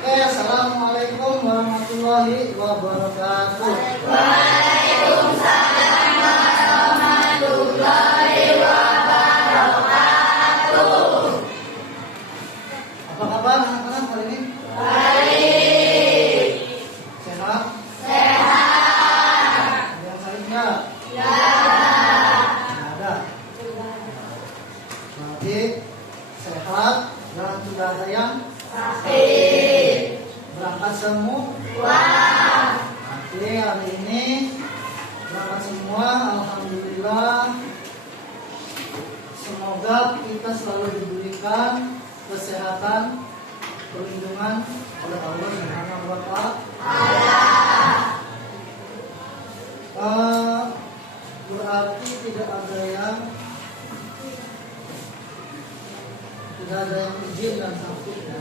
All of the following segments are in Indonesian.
Oke, assalamualaikum warahmatullahi wabarakatuh. Waalaikumsalam warahmatullahi wabarakatuh. Apa kabar anak-anak hari ini? Baik. Sehat? Sehat. Ada yang sakit nggak? Ya. Nggak ada. Berarti sehat dan sudah ada yang Sakit. berangkat semua. Wah. Oke, hari ini berangkat semua. Alhamdulillah. Semoga kita selalu diberikan kesehatan, perlindungan oleh Allah Subhanahu wa Ta'ala. Berarti tidak ada yang izin dan sakit ya.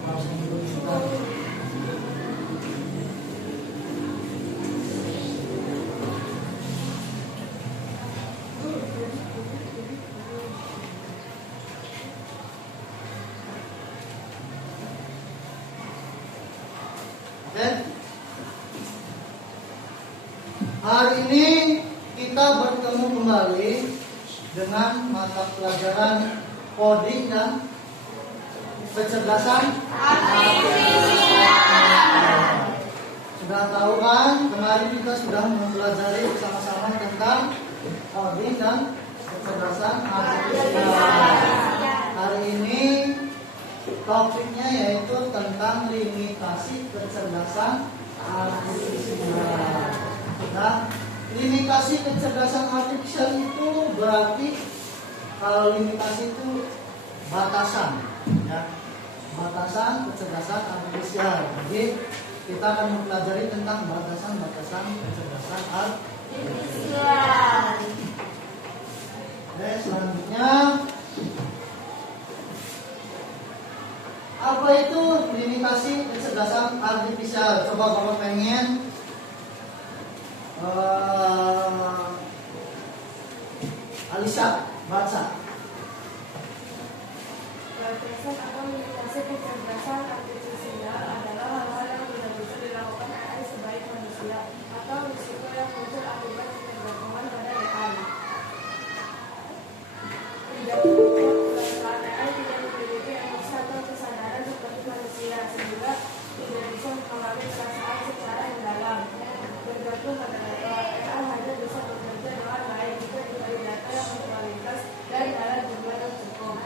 Langsung berjuang. Oke. Hari ini kita bertemu kembali dengan mata pelajaran coding dan kecerdasan artifisial. Sudah tahu kan? Kemarin kita sudah mempelajari bersama-sama tentang coding dan kecerdasan artifisial. Hari ini topiknya yaitu tentang limitasi kecerdasan artifisial. Nah, limitasi kecerdasan artifisial itu berarti kalau limitasi itu batasan, ya, batasan kecerdasan artifisial. Jadi kita akan mempelajari tentang batasan-batasan kecerdasan artifisial. Oke, selanjutnya apa itu limitasi kecerdasan artifisial? Coba kalau pengen Alisa baca. Batasan atau limitasi kecerdasan artifisial adalah hal-hal yang tidak bisa dilakukan AI sebaik manusia atau risiko yang muncul akibat ketergantungan pada AI. Tidak membuat perasaan AI tidak memiliki emosi atau kesadaran seperti manusia sehingga tidak bisa mengalami perasaan secara mendalam. Bergantung pada data, AI hanya bisa bekerja dengan baik jika diberi data yang berkualitas dan dalam jumlah yang cukup.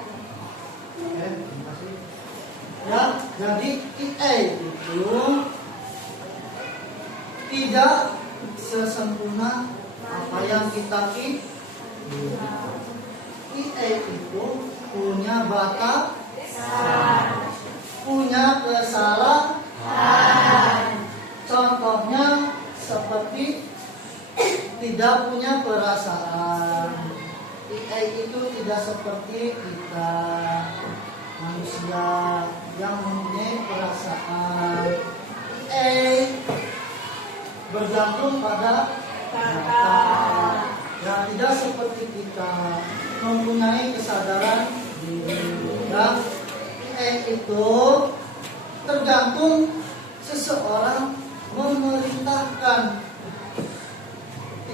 Oke, terima kasih. Ya, jadi AI itu tidak sesempurna apa yang kita kira. AI itu punya batasan, punya kesalahan. Contohnya seperti tidak punya perasaan. AI itu tidak seperti kita manusia yang mempunyai perasaan. AI bergantung pada data. Ya, tidak seperti kita mempunyai kesadaran diri. Ya, AI itu tergantung seseorang memerintahkan.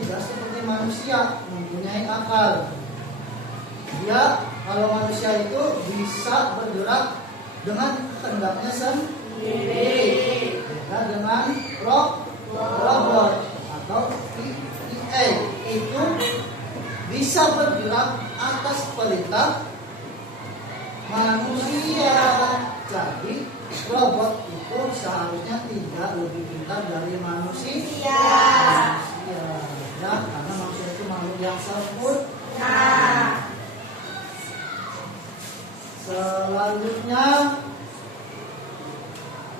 Tidak seperti manusia mempunyai akal. Dia kalau manusia itu bisa bergerak dengan kehendaknya sendiri. Beda dengan robot atau AI itu bisa bergerak atas perintah manusia. Jadi robot itu seharusnya tidak lebih pintar dari manusia. Ya, karena manusia itu makhluk yang sempurna. Selanjutnya,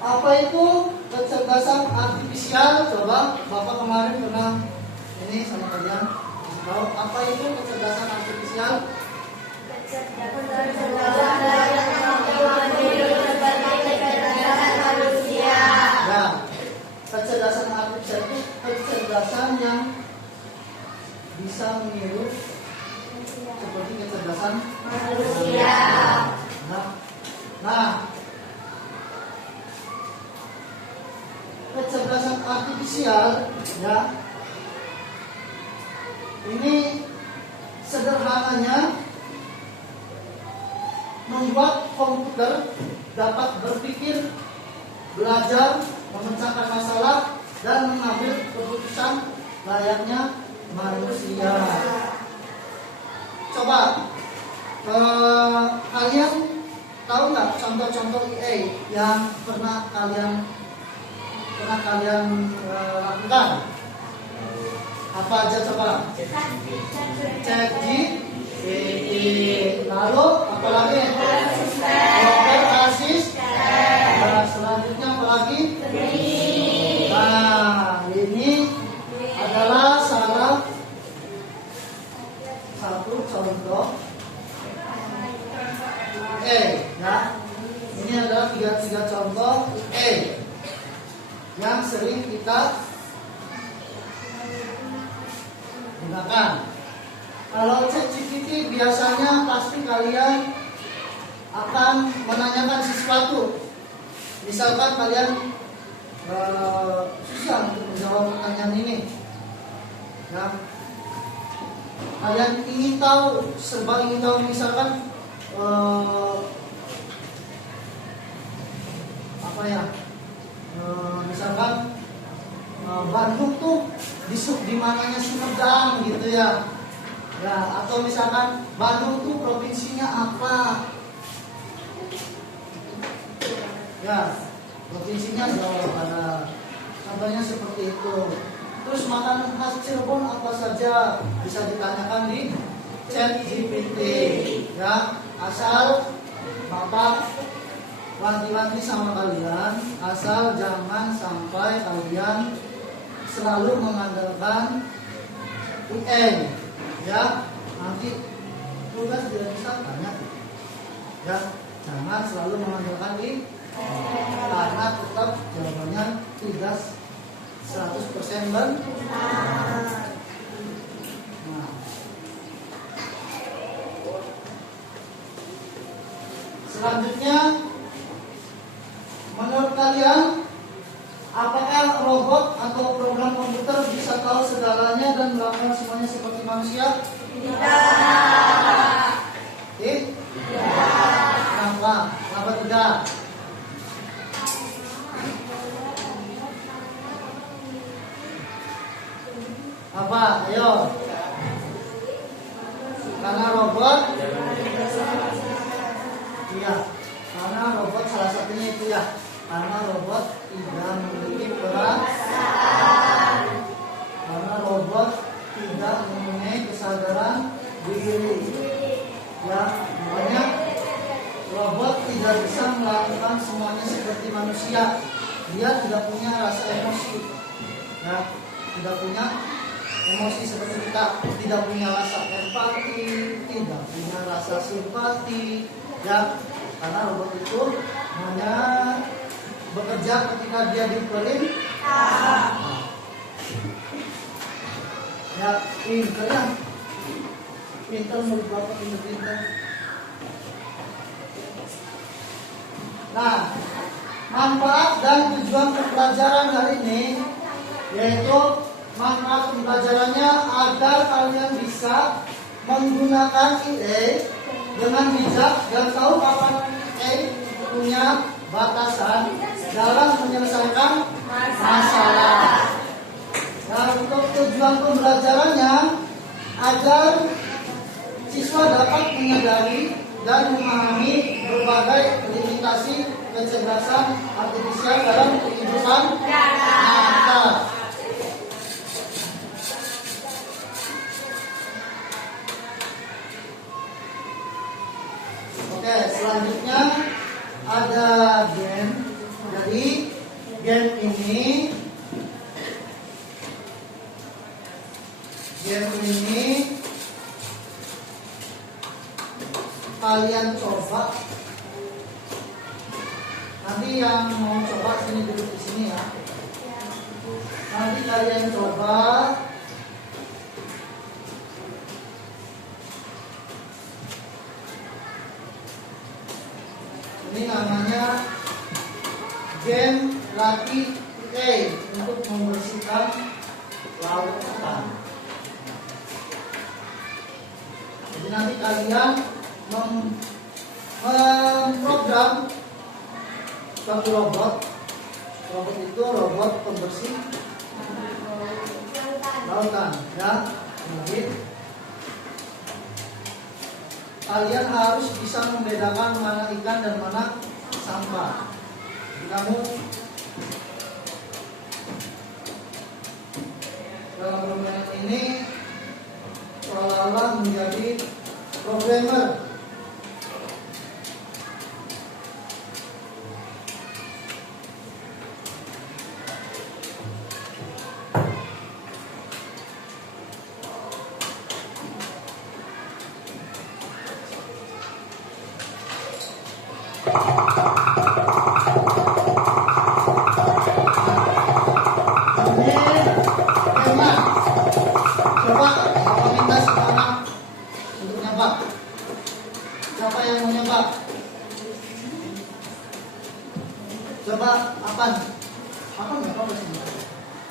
apa itu kecerdasan artifisial? Coba Bapak kemarin pernah ini sama kalian tahu apa itu kecerdasan artifisial? Ya, kecerdasan artifisial itu kecerdasan yang bisa meniru seperti kecerdasan manusia. Nah, kecerdasan artifisial, ya, ini sederhananya membuat komputer dapat berpikir, belajar, memecahkan masalah, dan mengambil keputusan layaknya manusia. Coba kalian tahu nggak contoh-contoh AI yang pernah kalian lakukan? Apa aja coba? ChatGPT. Lalu apa lagi? Google Assistant. Nah, selanjutnya apa lagi? Nah, ini adalah salah satu contoh ya. Ini adalah tiga contoh yang sering kita gunakan. Kalau ChatGPT biasanya pasti kalian akan menanyakan sesuatu. Misalkan kalian susah untuk menjawab pertanyaan ini, ya. Kalian ingin tahu, serba ingin tahu, misalkan misalkan Bandung tuh di mananya Sumedang gitu ya. Ya, atau misalkan Bandung tuh provinsinya apa? Ya, provinsinya Jawa Barat. Contohnya seperti itu. Terus makanan khas Cirebon apa saja bisa ditanyakan di ChatGPT. Ya, asal Bapak wanti-wanti sama kalian, asal jangan sampai kalian selalu mengandalkan UN. Ya, nanti tugas tidak bisa tanya. Ya, jangan selalu mengandalkan di karena tetap jawabannya tidak 100% benar. Nah, selanjutnya, menurut kalian, apakah robot atau program komputer bisa tahu segalanya dan melakukan semuanya seperti manusia? Tidak. Kenapa? Kenapa tidak? Apa? Ayo. Karena robot. Iya. Karena robot salah satunya itu ya. Karena robot tidak memiliki perasaan. Karena robot tidak mempunyai kesadaran diri. Ya, makanya robot tidak bisa melakukan semuanya seperti manusia. Dia tidak punya rasa emosi. Ya, tidak punya emosi seperti kita, tidak punya rasa empati, tidak punya rasa simpati. Ya, karena robot itu hanya bekerja ketika dia diperintah. Ya, pinter ya. Pinter menurut Bapak, pinter. Nah, manfaat dan tujuan pembelajaran hari ini yaitu manfaat pembelajarannya agar kalian bisa menggunakan AI dengan bijak dan tahu kapan AI punya batasan dalam menyelesaikan masalah. Dan untuk tujuan pembelajarannya agar siswa dapat menyadari dan memahami berbagai limitasi kecerdasan artifisial dalam kehidupan nyata. Oke, selanjutnya ada game. Jadi game ini kalian coba. Nanti yang mau coba sini duduk di sini ya. Nanti kalian coba ini namanya game latih EA untuk membersihkan laut ikan. Jadi nanti kalian memprogram suatu robot. Robot itu robot pembersih lautan, ya. Jadi kalian harus bisa membedakan mana ikan dan mana sampah. Jadi kamu dalam permainan ini seolah-olah menjadi programmer. Siapa yang mau nyebak? Coba apa? Apa nggak apa sih?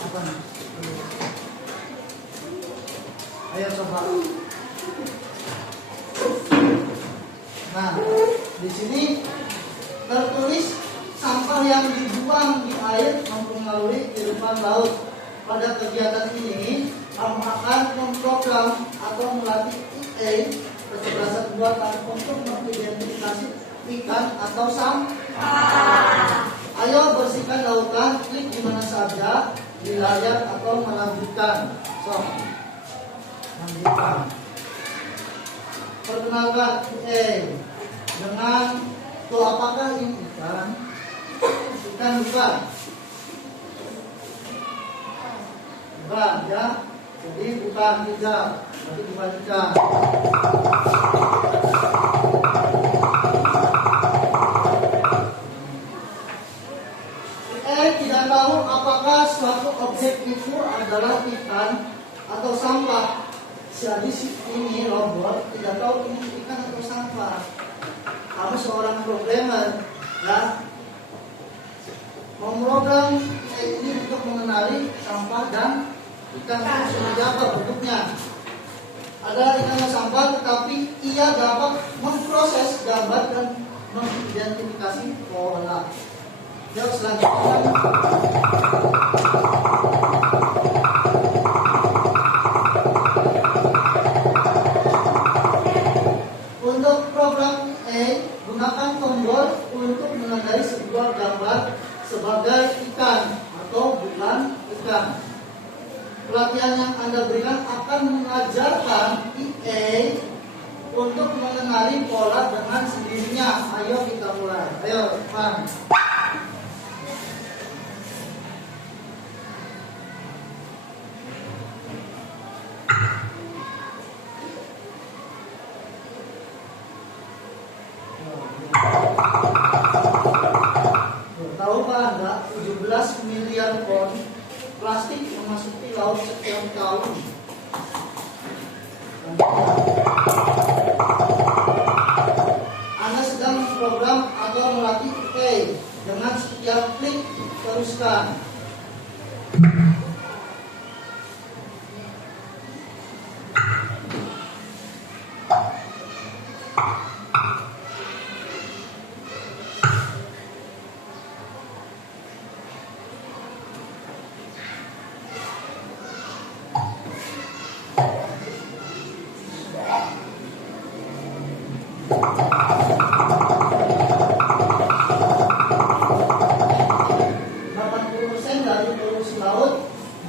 Apa? Ayo coba. Nah, di sini tertulis sampah yang dibuang di air mempengaruhi kehidupan laut. Pada kegiatan ini, kamu akan memprogram atau melatih EA kecerdasan buatan untuk mengidentifikasi ikan atau sampah. Ayo bersihkan lautan, klik di mana saja di layar atau melanjutkan. Lanjutkan. Perkenalkan EA dengan tuh apakah ini ikan? Ikan bukan. Bukan ya. Jadi bukan tidak, tapi bukan ikan. Tidak tahu apakah suatu objek itu adalah ikan atau sampah. Jadi ini robot tidak tahu ini ikan atau sampah. Kamu seorang programmer, ya, memprogram ini untuk mengenali sampah dan ikan itu seperti apa bentuknya. Ada ikan yang sampah, tetapi ia dapat memproses gambar dan mengidentifikasi pola. Jauh selanjutnya. Untuk program E, gunakan tombol untuk menandai sebuah gambar sebagai ikan atau bukan ikan. Pelatihan yang Anda berikan akan mengajarkan EA untuk mengenali pola dengan sendirinya. Ayo kita mulai. Ayo, Pan. Tahukah Anda 17 miliar ton plastik memasuki laut setiap tahun? Anda sedang memprogram atau melatih EA. Dengan setiap klik teruskan.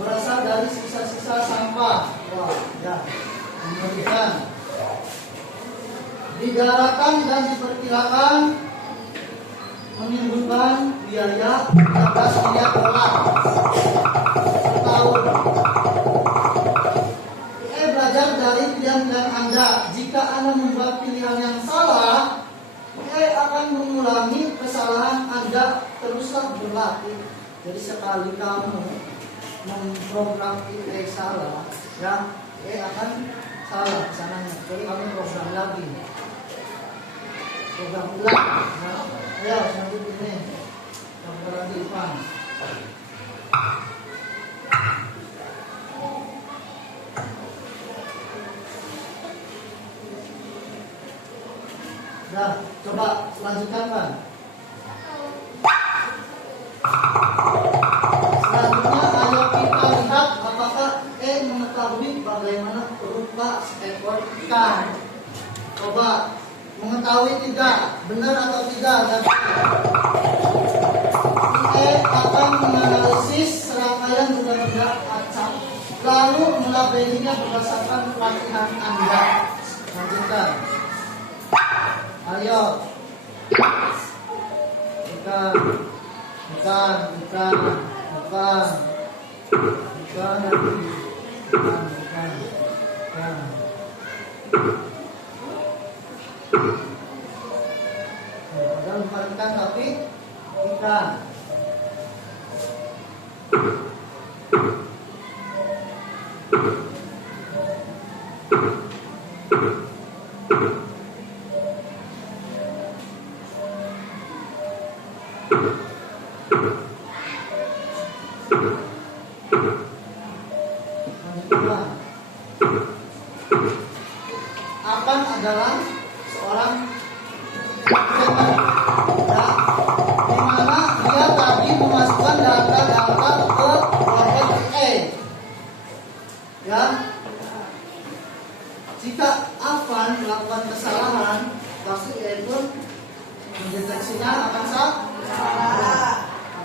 Berasal dari sisa-sisa sampah. Wah, ya, mengerikan. Digalakkan dan diperkirakan menimbulkan biaya 13 miliar dolar setahun. Belajar dari pilihan-pilihan Anda. Jika Anda membuat pilihan yang salah, akan mengulangi kesalahan Anda. Teruslah berlatih. Jadi sekali kamu memprogram EA salah, ya, akan salah kesananya. Jadi kamu program lagi, program ulang. Ya, selanjutnya ini program lagi, Pak. Lanjutkan Pak. Selanjutnya ayo kita lihat apakah mengetahui bagaimana rupa seekor ikan. Coba mengetahui tidak, benar atau tidak? Akan menganalisis serangkaian benda-benda acak, lalu melabelinya berdasarkan pelatihan Anda. Lanjutkan. Ayo. Bukan padahal bukan ikan tapi ikan. Akan adalah seorang trainer, ya, di mana dia tadi memasukkan data-data ke program E. Ya, jika Afan melakukan kesalahan, pasti E itu mendeteksinya akan salah,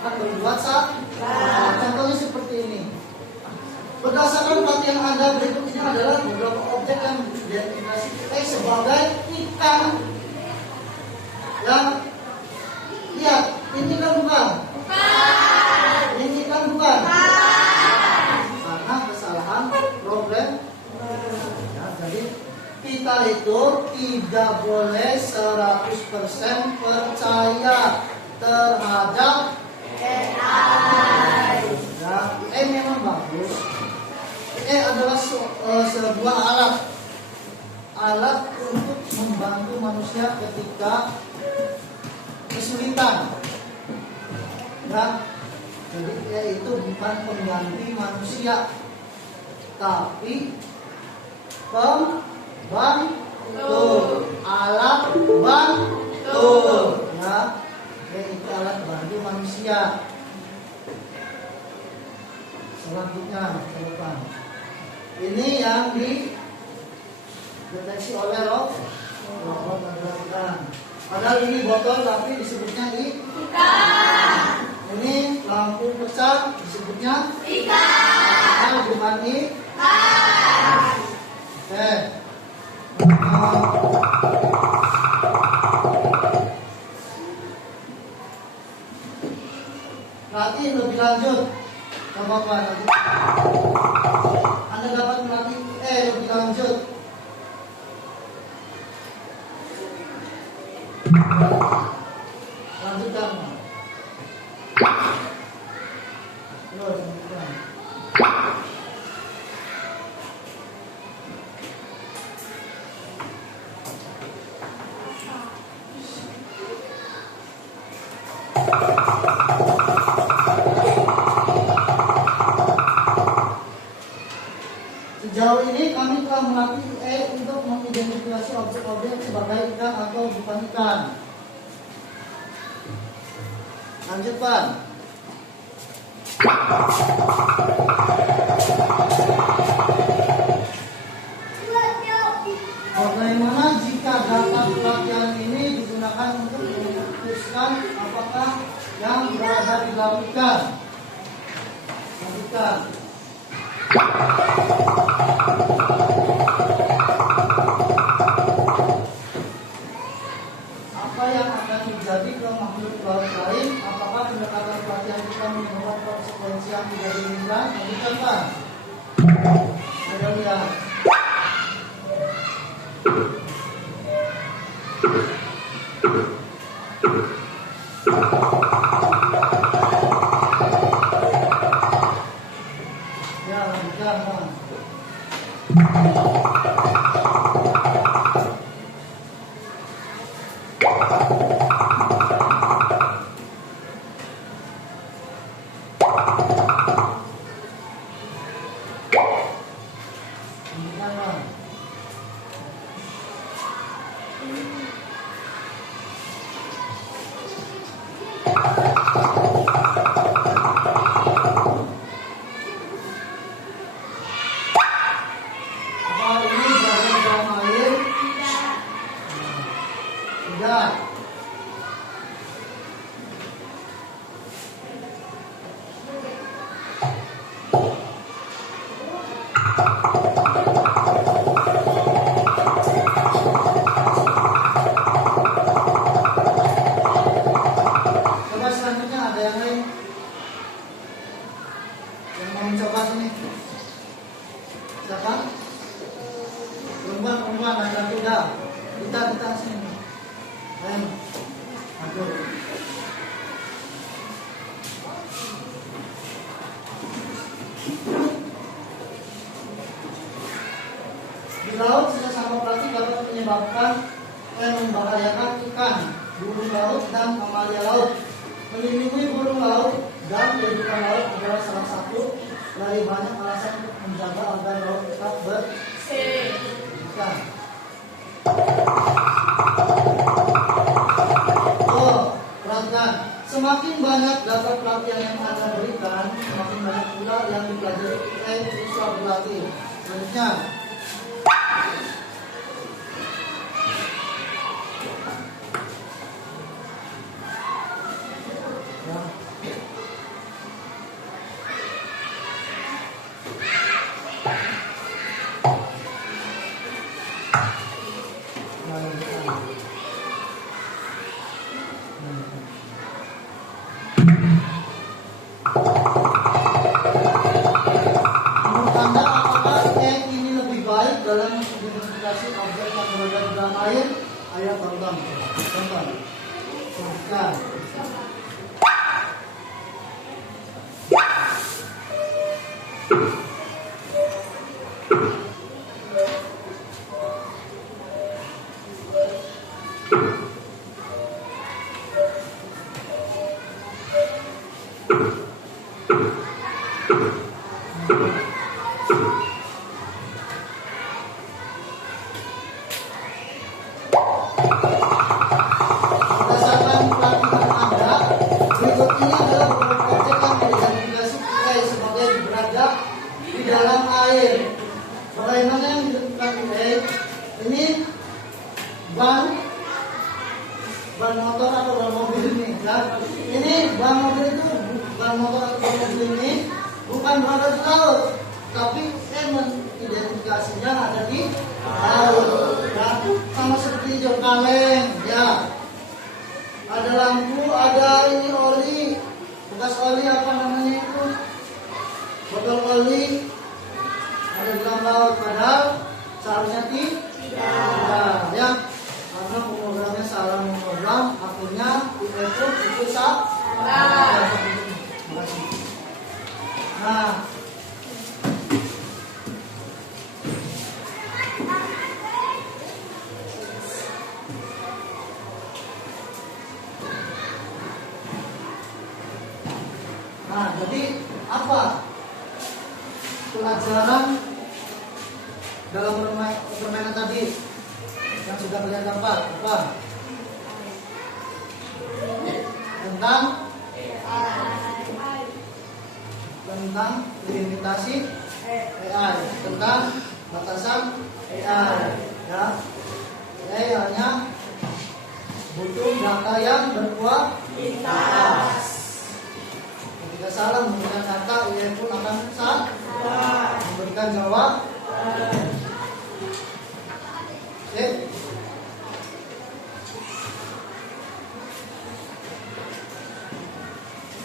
akan berbuat salah. Contohnya seperti ini. Berdasarkan pelatihan Anda berikut ini adalah beberapa objek yang diidentifikasi sebagai ikan. Yang lihat, ini kan bukan? Ini kan bukan? Karena kesalahan problem. Ya, jadi kita itu tidak boleh 100% percaya terhadap AI. Ya, memang bagus. Adalah sebuah alat untuk membantu manusia ketika kesulitan. Ya, jadi itu bukan pengganti manusia, tapi pembantu, alat bantu. Ya, itu alat bantu manusia. Selanjutnya ke depan. Ini yang dideteksi oleh robot ikan. Padahal ini botol tapi disebutnya ikan. Ini lampu pecah disebutnya ikan. Bukan ikan. Oke. Nanti lebih lanjut. Coba Pak, Anda dapat melatih lebih lanjut. Lanjutkan. Terus lanjutkan. Sejauh ini kami telah melatih untuk mengidentifikasi objek-objek sebagai ikan atau bukan ikan. Lanjut Pak. Bagaimana jika data pelatihan ini digunakan untuk memutuskan apakah yang berada di dalam ikan? Lanjutkan. Apa yang akan terjadi ke makhluk laut lain? Apakah pendekatan pelatihan kita menimbulkan konsekuensi yang tidak diinginkan? Lanjutkan Pak. Ada lihat. Ya, lanjutkan Pak. laut sesama plastik dapat menyebabkan membahayakan ikan, burung laut dan mamalia laut. Melindungi burung laut dan kehidupan laut adalah salah satu dari banyak alasan untuk menjaga agar laut tetap bersih. Perhatikan, semakin banyak daftar pelatihan yang Anda berikan, semakin banyak pula yang dipelajari siswa berlatih. Selanjutnya, dalam identifikasi objek yang berada di dalam air. Ayo tonton. Perhatikan. Ban motor atau ban mobil ini, ya. Ini ban mobil itu, ban motor atau ban mobil ini bukan berada di laut, tapi identifikasinya ada di laut, ya. Sama seperti hijau kaleng, ya. Ada lampu, ada ini oli, bekas oli apa namanya itu, botol oli, ada di dalam laut, padahal seharusnya tidak, ya. Karena pemrogramannya salah memprogram, akhirnya itu salah. Nah, jadi apa pelajaran dalam permainan tadi yang sudah kalian dapat? Apa? Tentang limitasi AI, tentang batasan AI, ya. AI hanya butuh data yang berkualitas. Ketika salah memberikan data, AI pun akan salah memberikan jawaban.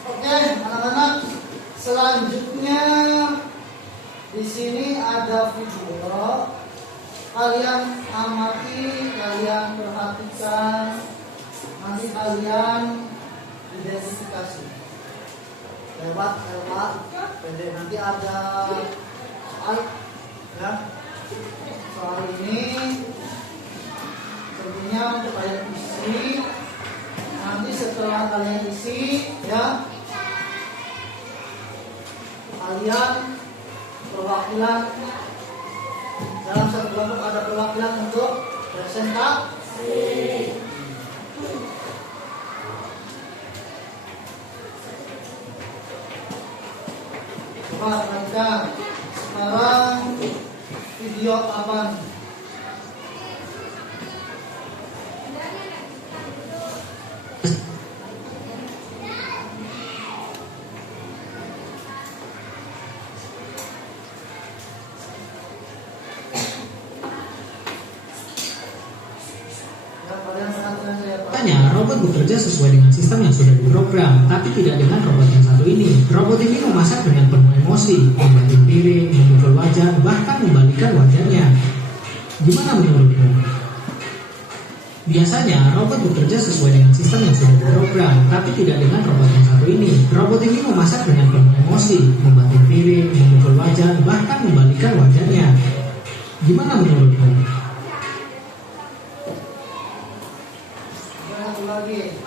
Oke, anak-anak. Selanjutnya di sini ada video. Kalian amati, kalian perhatikan, nanti kalian identifikasi lewat pendek. Nanti ada soal, ya. Soal ini tentunya untuk kalian isi. Nanti setelah kalian isi, ya, kalian perwakilan dalam satu kelompok ada perwakilan untuk presentasi. Coba perhatikan sekarang video apa? Robot bekerja sesuai dengan sistem yang sudah diprogram, tapi tidak dengan robot yang satu ini. Robot ini memasak dengan penuh emosi, membanting piring, memukul wajah, bahkan membalikan wajahnya. Gimana menurutmu? Biasanya robot bekerja sesuai dengan sistem yang sudah diprogram, tapi tidak dengan robot yang satu ini. Robot ini memasak dengan penuh emosi, membanting piring, memukul wajah, bahkan membalikan wajahnya. Gimana menurutmu? Satu lagi.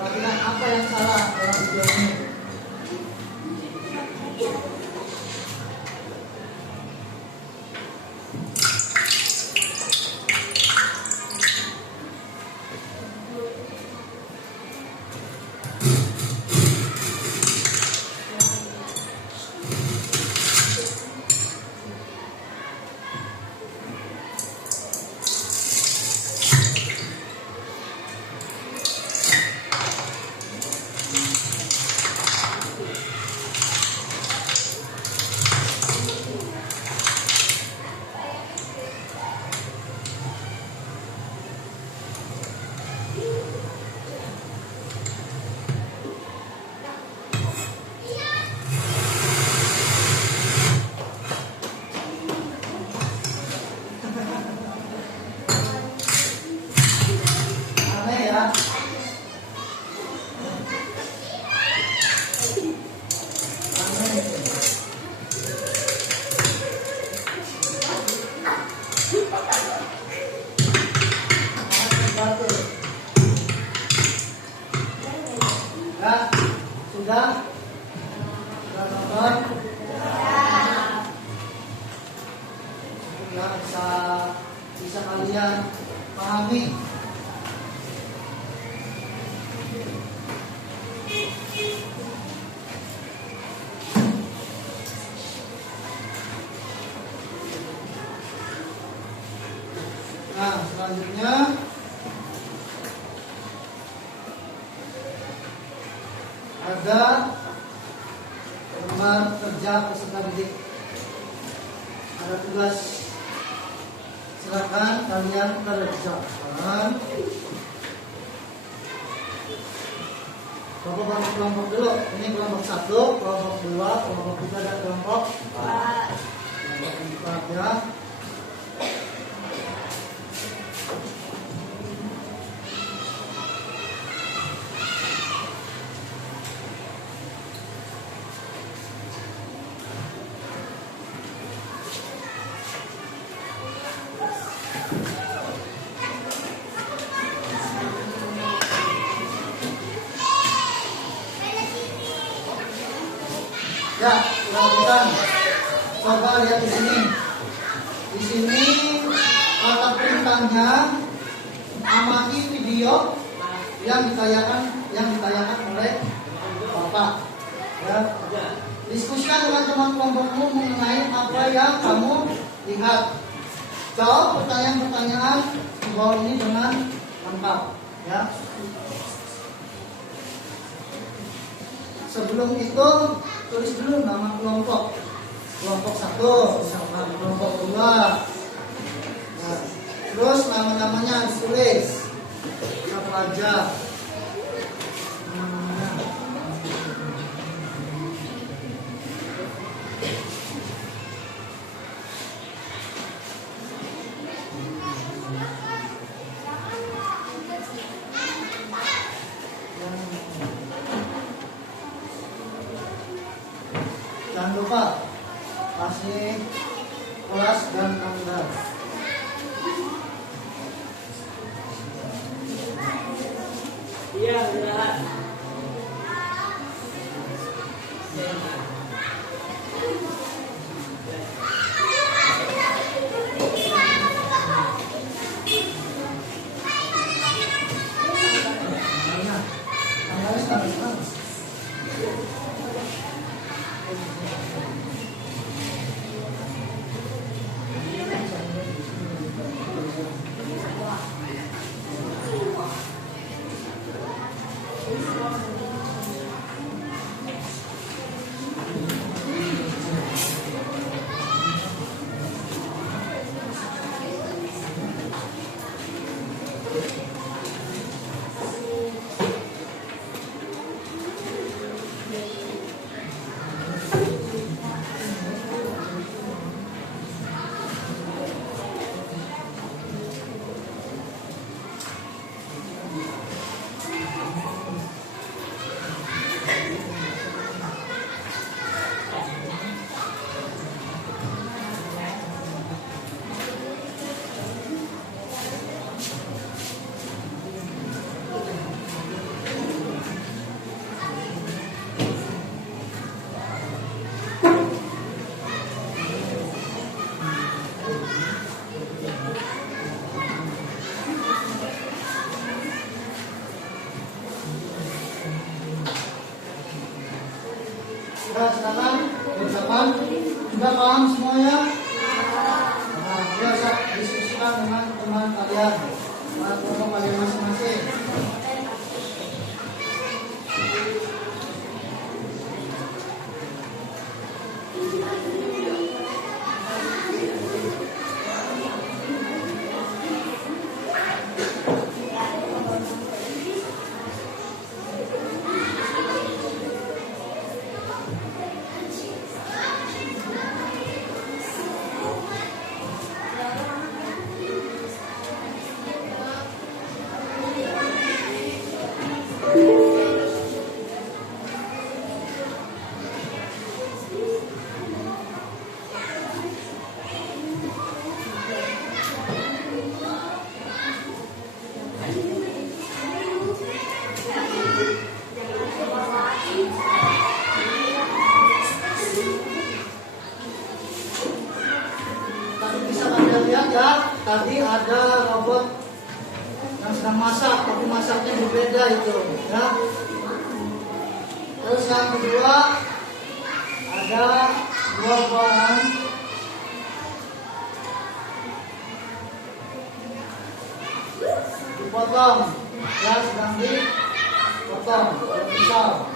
Perhatikan apa yang salah dalam video ini. Aneh ya. Aneh. Batul. Ya, sudah? Sudah nonton? Ya, bisa kalian pahami. Nah, selanjutnya ada lembar kerja peserta didik. Ada tugas, silakan kalian kerjakan. Kelompok dulu. Ini kelompok 1, kelompok 2, kelompok 3 dan kelompok 4 ya. Ya, lanjutkan. Coba lihat di sini. Di sini kata perintahnya amati video yang ditayangkan oleh Bapak. Ya. Diskusikan dengan teman kelompokmu mengenai apa yang kamu lihat. Jawab pertanyaan-pertanyaan di bawah ini dengan lengkap. Ya. Sebelum itu tulis dulu nama kelompok. Kelompok 1, misalkan kelompok 2. Nah, terus nama-namanya ditulis. Apa aja? Nama-namanya. Jangan lupa kasih kelas dan tanggal. Iya, benar. Tanggalnya tanggal. Ya, silakan. Ucapan. Sudah paham semuanya? Nah, biasa diskusikan dengan teman kalian. Kelompok kalian masing-masing. Tadi ada robot yang sedang masak, tapi masaknya berbeda itu, ya. Terus yang kedua ada dua bahan dipotong, ya, sedang dipotong, pisau.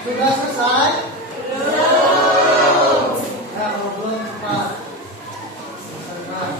Sudah selesai? Belum. Ya, kalau belum cepat. Selesaikan.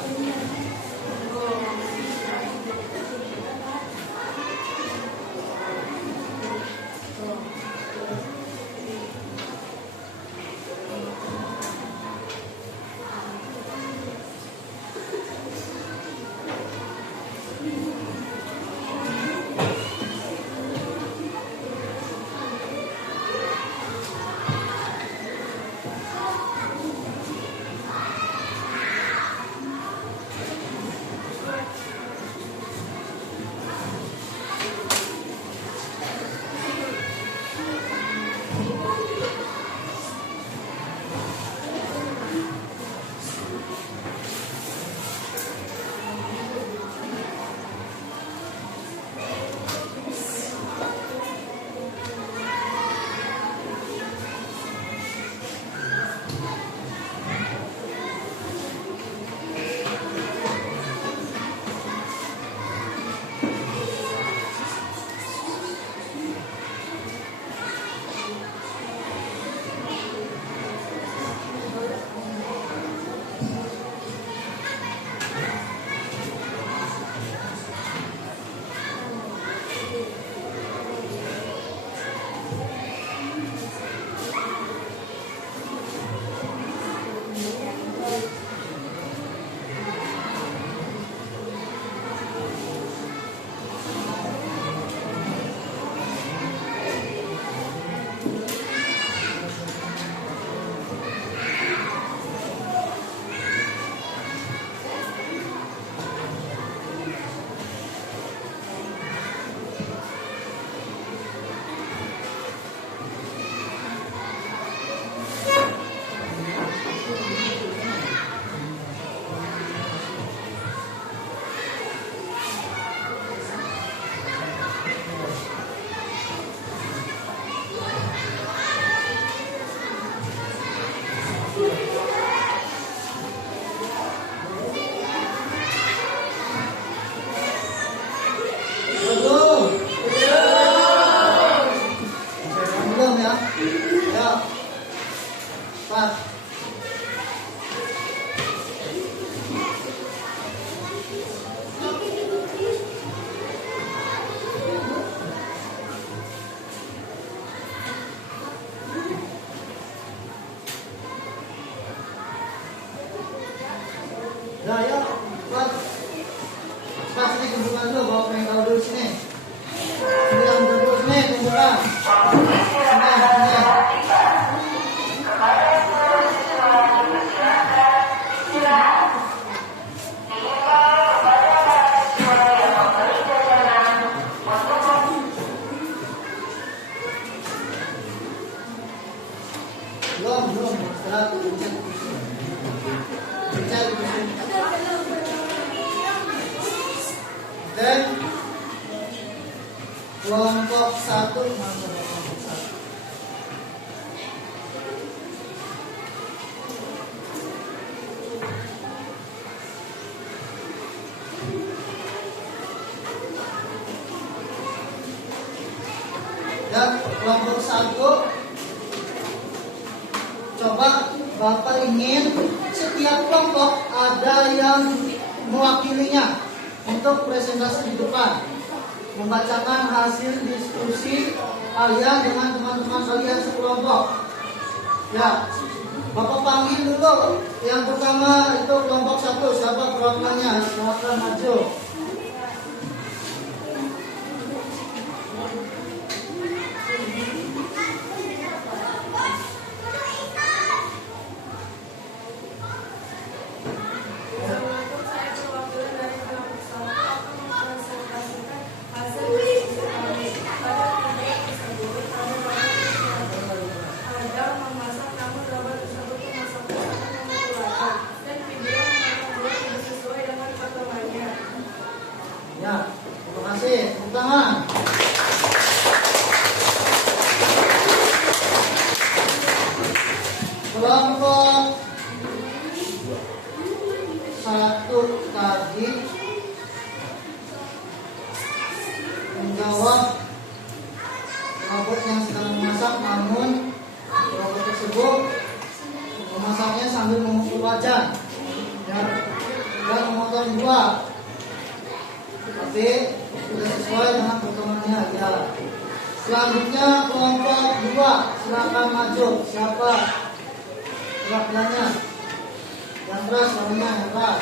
Belum ya? Ya. Pak. Ya, ya. Pak. Pak, sini kumpulkan dulu, bawa pengen tahu dulu sini. Sini yang duduk sini, kumpulkan. Sini. Belum. Setelah Bicara di sini. Dan kelompok 1 masuk kelompok 1. Dan kelompok 1, coba Bapak ingin setiap kelompok ada yang mewakilinya untuk presentasi di depan, membacakan hasil diskusi kalian dengan teman-teman kalian sekelompok. Ya, Bapak panggil dulu. Yang pertama itu kelompok 1, siapa perwakilannya? Silakan maju. Ya, terima kasih. Tepuk tangan. Kelompok 1 tadi menjawab robot yang sedang memasak, namun robot tersebut memasaknya sambil memukul wajan, ya, dan memotong buah. Tapi sudah sesuai dengan potongannya, ya. Selanjutnya kelompok 2, silakan maju. Siapa perwakilannya? Yang keras, suaranya yang keras.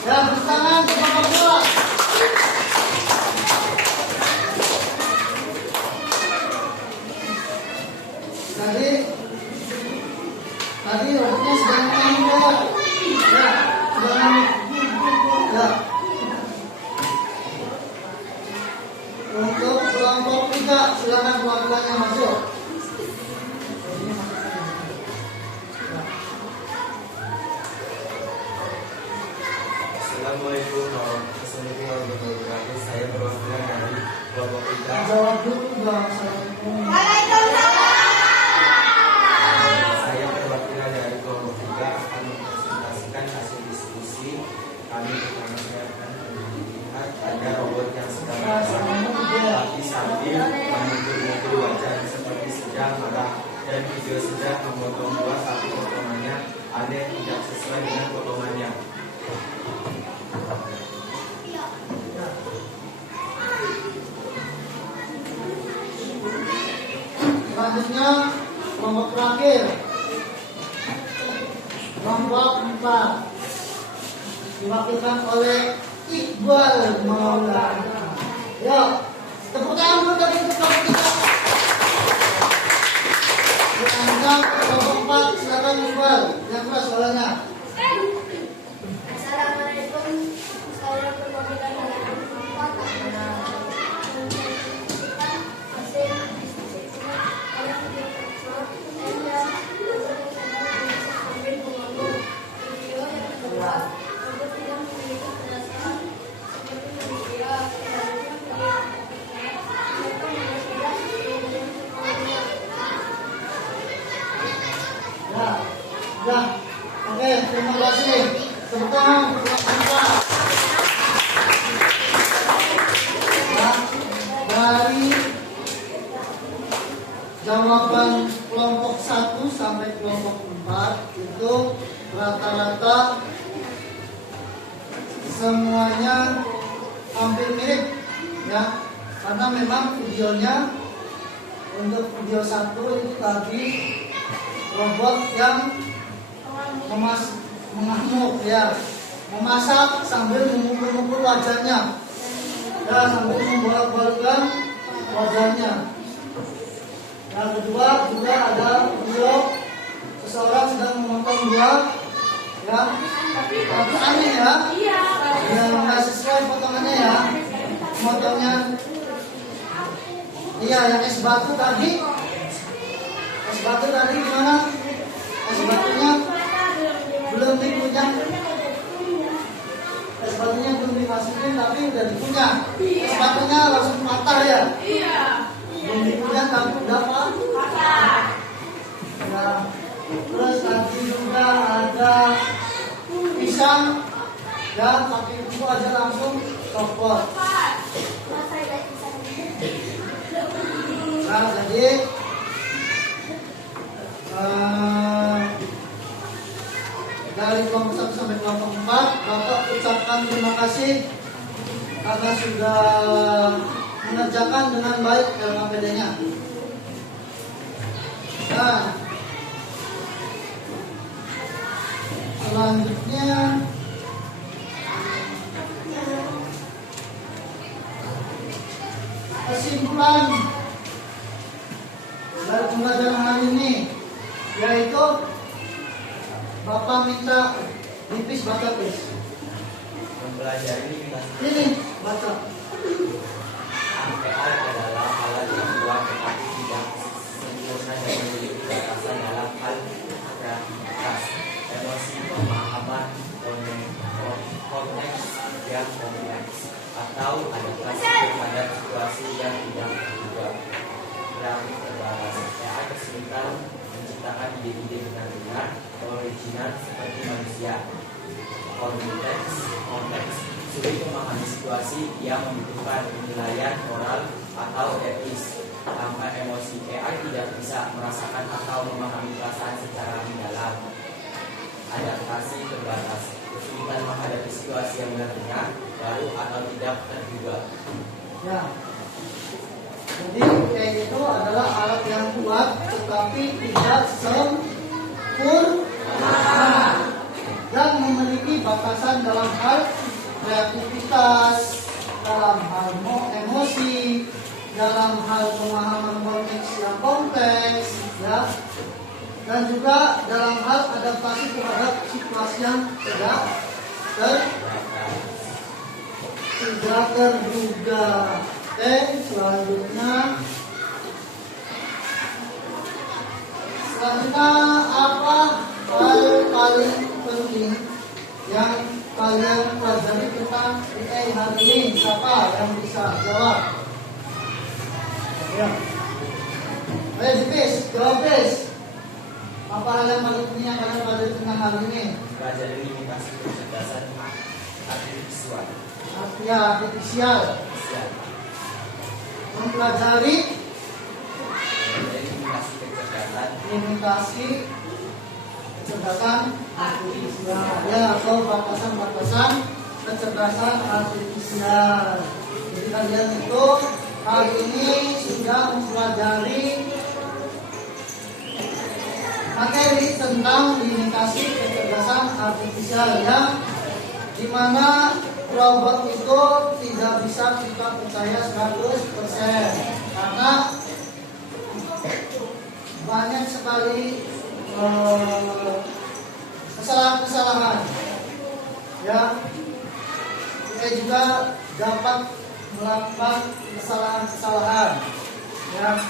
Ya, bertangan ke kelompok 2. Tadi robotnya sedang main bola. Ya, sedang ya. Untuk kelompok 3, silakan perwakilannya masuk. Assalamualaikum warahmatullahi wabarakatuh. Saya perwakilan dari kelompok 3. Jawab dulu dong. Assalamualaikum. Saya perwakilan dari kelompok 3 akan mempresentasikan hasil diskusi kami. Pertama, saya akan melihat ada robot yang sedang tapi sambil memukul wajan seperti sedang marah, dan video sedang memotong buah tapi potongannya aneh. sesuai dengan potongannya. Selanjutnya kelompok terakhir, kelompok 4 diwakilkan oleh Iqbal Maulana. Yuk, tepuk tangan untuk kelompok kita. Selanjutnya kelompok 4, silakan Iqbal. Yang keras suaranya. Assalamualaikum. Saya perwakilan dari kelompok 4. Ya, oke, terima kasih. Tepuk tangan untuk kelompok 4. Ya, dari jawaban kelompok 1 sampai kelompok 4 itu rata-rata semuanya hampir mirip, ya, karena memang videonya untuk video 1 itu tadi robot yang mengamuk, ya, memasak sambil memukul-mukul wajahnya, dan sambil membolak-balikkan wajahnya. Yang kedua juga ada video seseorang sedang memotong buah, ya, tapi aneh, ya, ya, nggak sesuai potongannya, ya, potongnya. Iya, yang es batu tadi gimana? Es batunya belum dikunyah. Es batunya belum dimasukin tapi udah dikunyah. Es batunya langsung patah, ya? Belum dikunyah tapi udah patah. Ya. Terus tadi juga ada pisang, dan pakai bumbu aja langsung copot. Nah, jadi dari kelompok 1 sampai kelompok 4, Bapak ucapkan terima kasih karena sudah mengerjakan dengan baik LKPD-nya. Nah, selanjutnya kesimpulan dari pembelajaran hari ini, yaitu Bapak minta tipis baca please. Mempelajari Ini baca. MPR adalah alat yang kuat tetapi tidak sempurna dan memiliki batasan dalam hal kreativitas, emosi, pemahaman, konteks yang kompleks, atau adaptasi terhadap situasi yang tidak terduga. Kreatif terbatas, AI kesulitan menciptakan ide-ide benar-benar original seperti manusia. Konteks sulit memahami situasi yang membutuhkan penilaian moral atau etis. Tanpa emosi, AI tidak bisa merasakan atau memahami perasaan secara mendalam. Adaptasi terbatas, kesulitan menghadapi situasi yang benar-benar baru atau tidak terduga. Ya. Jadi kayak itu adalah alat yang kuat tetapi tidak sempurna dan memiliki batasan dalam hal kreativitas, dalam hal emosi, dalam hal pemahaman konteks yang kompleks, ya, dan juga dalam hal adaptasi terhadap situasi yang tidak terduga. Oke, selanjutnya apa hal paling penting yang kalian pelajari tentang AI hari ini? Siapa yang bisa jawab? Ya. Ayo, Bis, jawab, Bis. Apa hal yang paling penting yang kalian pelajari tentang hari ini? Pelajari limitasi kecerdasan artifisial. Artifisial. Mempelajari limitasi kecerdasan limitasi kecerdasan artifisial ya, atau batasan-batasan kecerdasan artifisial. Jadi kalian itu hari ini sudah mempelajari materi tentang limitasi kecerdasan artifisial ya, dimana robot itu tidak bisa kita percaya 100% karena banyak sekali kesalahan-kesalahan ya. Kita juga dapat melakukan kesalahan-kesalahan ya,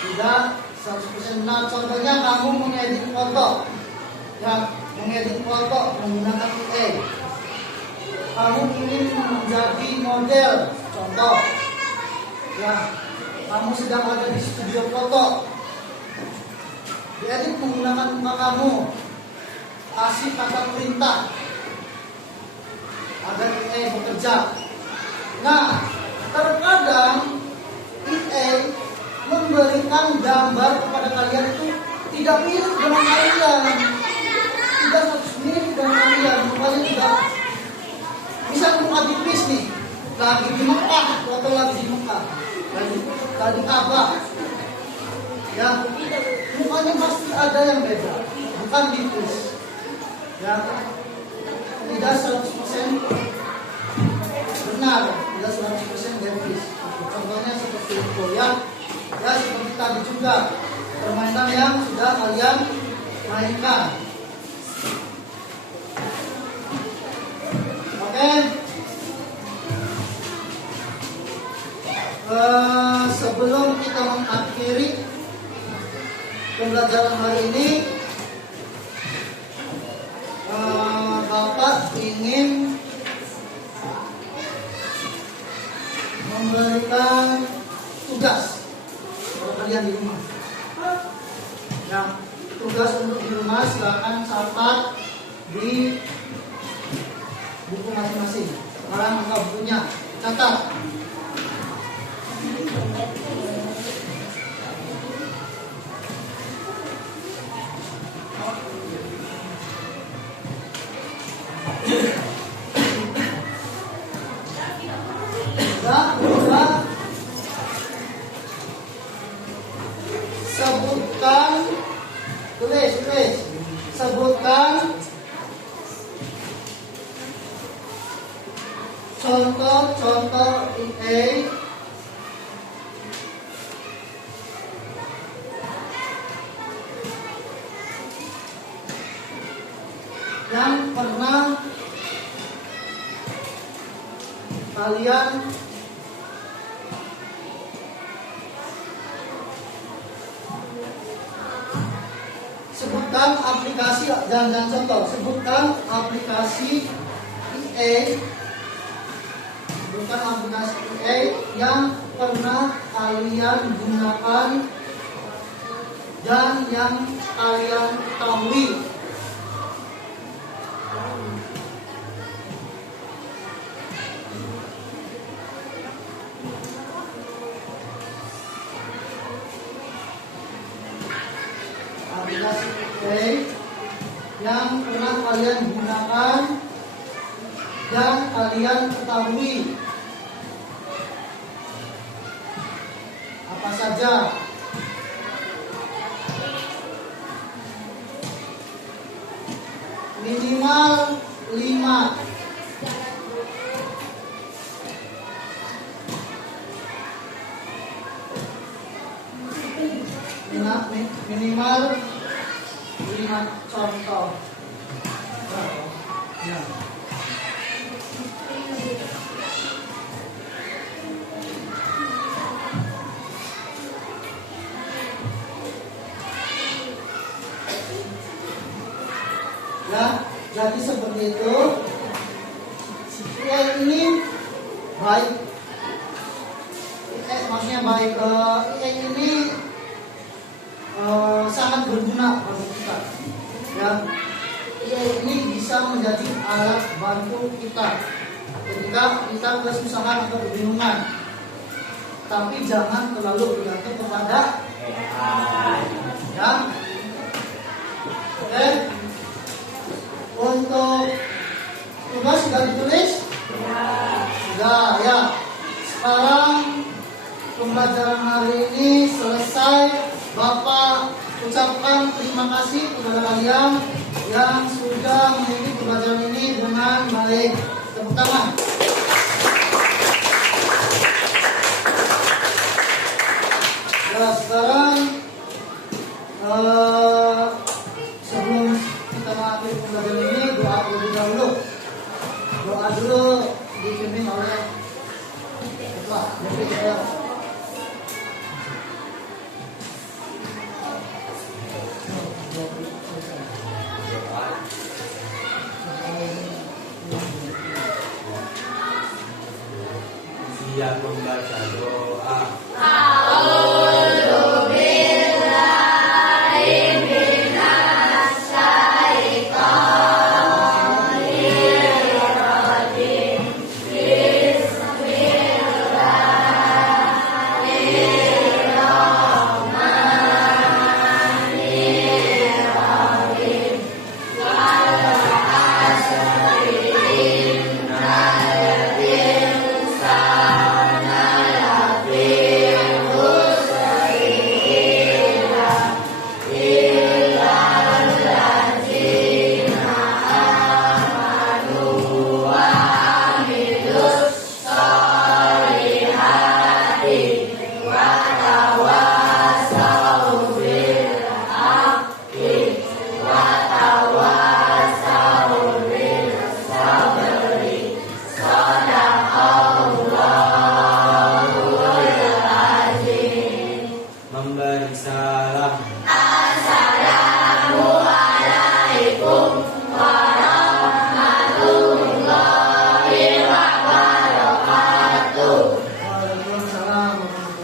tidak 100% benar. Contohnya kamu mengedit foto ya, mengedit foto menggunakan AI. Kamu ingin menjadi model, contoh ya, kamu sedang ada di studio foto, diedit menggunakan muka kamu, kasih kata perintah agar AI bekerja. Nah, terkadang AI memberikan gambar kepada kalian itu tidak mirip dengan kalian, tidak mirip dengan kalian. Kalian tidak bisa mengadipis nih, lagi di Mekah atau lagi di Mekah, lagi Ka'bah ya, mukanya pasti ada yang beda, bukan tipis ya, tidak 100% benar, tidak 100% tipis. Contohnya seperti itu ya, ya seperti tadi juga permainan yang sudah kalian mainkan. Oke. Sebelum kita mengakhiri pembelajaran hari ini, Bapak ingin memberikan tugas untuk kalian di rumah. Yang tugas untuk di rumah silakan catat di buku masing-masing. Sekarang buka bukunya, catat. Sudah, sebutkan, tulis, sebutkan contoh-contoh AI yang pernah kalian sebutkan aplikasi dan contoh. Sebutkan aplikasi AI, bukan aplikasi AI yang pernah kalian gunakan dan yang kalian ketahui. Aplikasi AI yang pernah kalian gunakan dan kalian ketahui. Apa saja? Minimal 5. Minimal 5 contoh. Ya. Ya, jadi seperti itu. AI ini baik. Maksudnya baik. AI ini sangat berguna bagi kita. Ya, AI ini bisa menjadi alat bantu kita ketika kita kesusahan atau kebingungan. Tapi jangan terlalu bergantung kepada AI. Ya. Oke. Untuk tugas sudah ditulis? Sudah, ya. Sekarang pembelajaran hari ini selesai. Bapak ucapkan terima kasih kepada kalian yang sudah mengikuti pembelajaran ini dengan baik. Tepuk tangan. Ya, sekarang sebelum kita mengakhiri pembelajaran ini, doa terlebih dahulu. Doa dulu dipimpin oleh Pak. Siap membaca doa.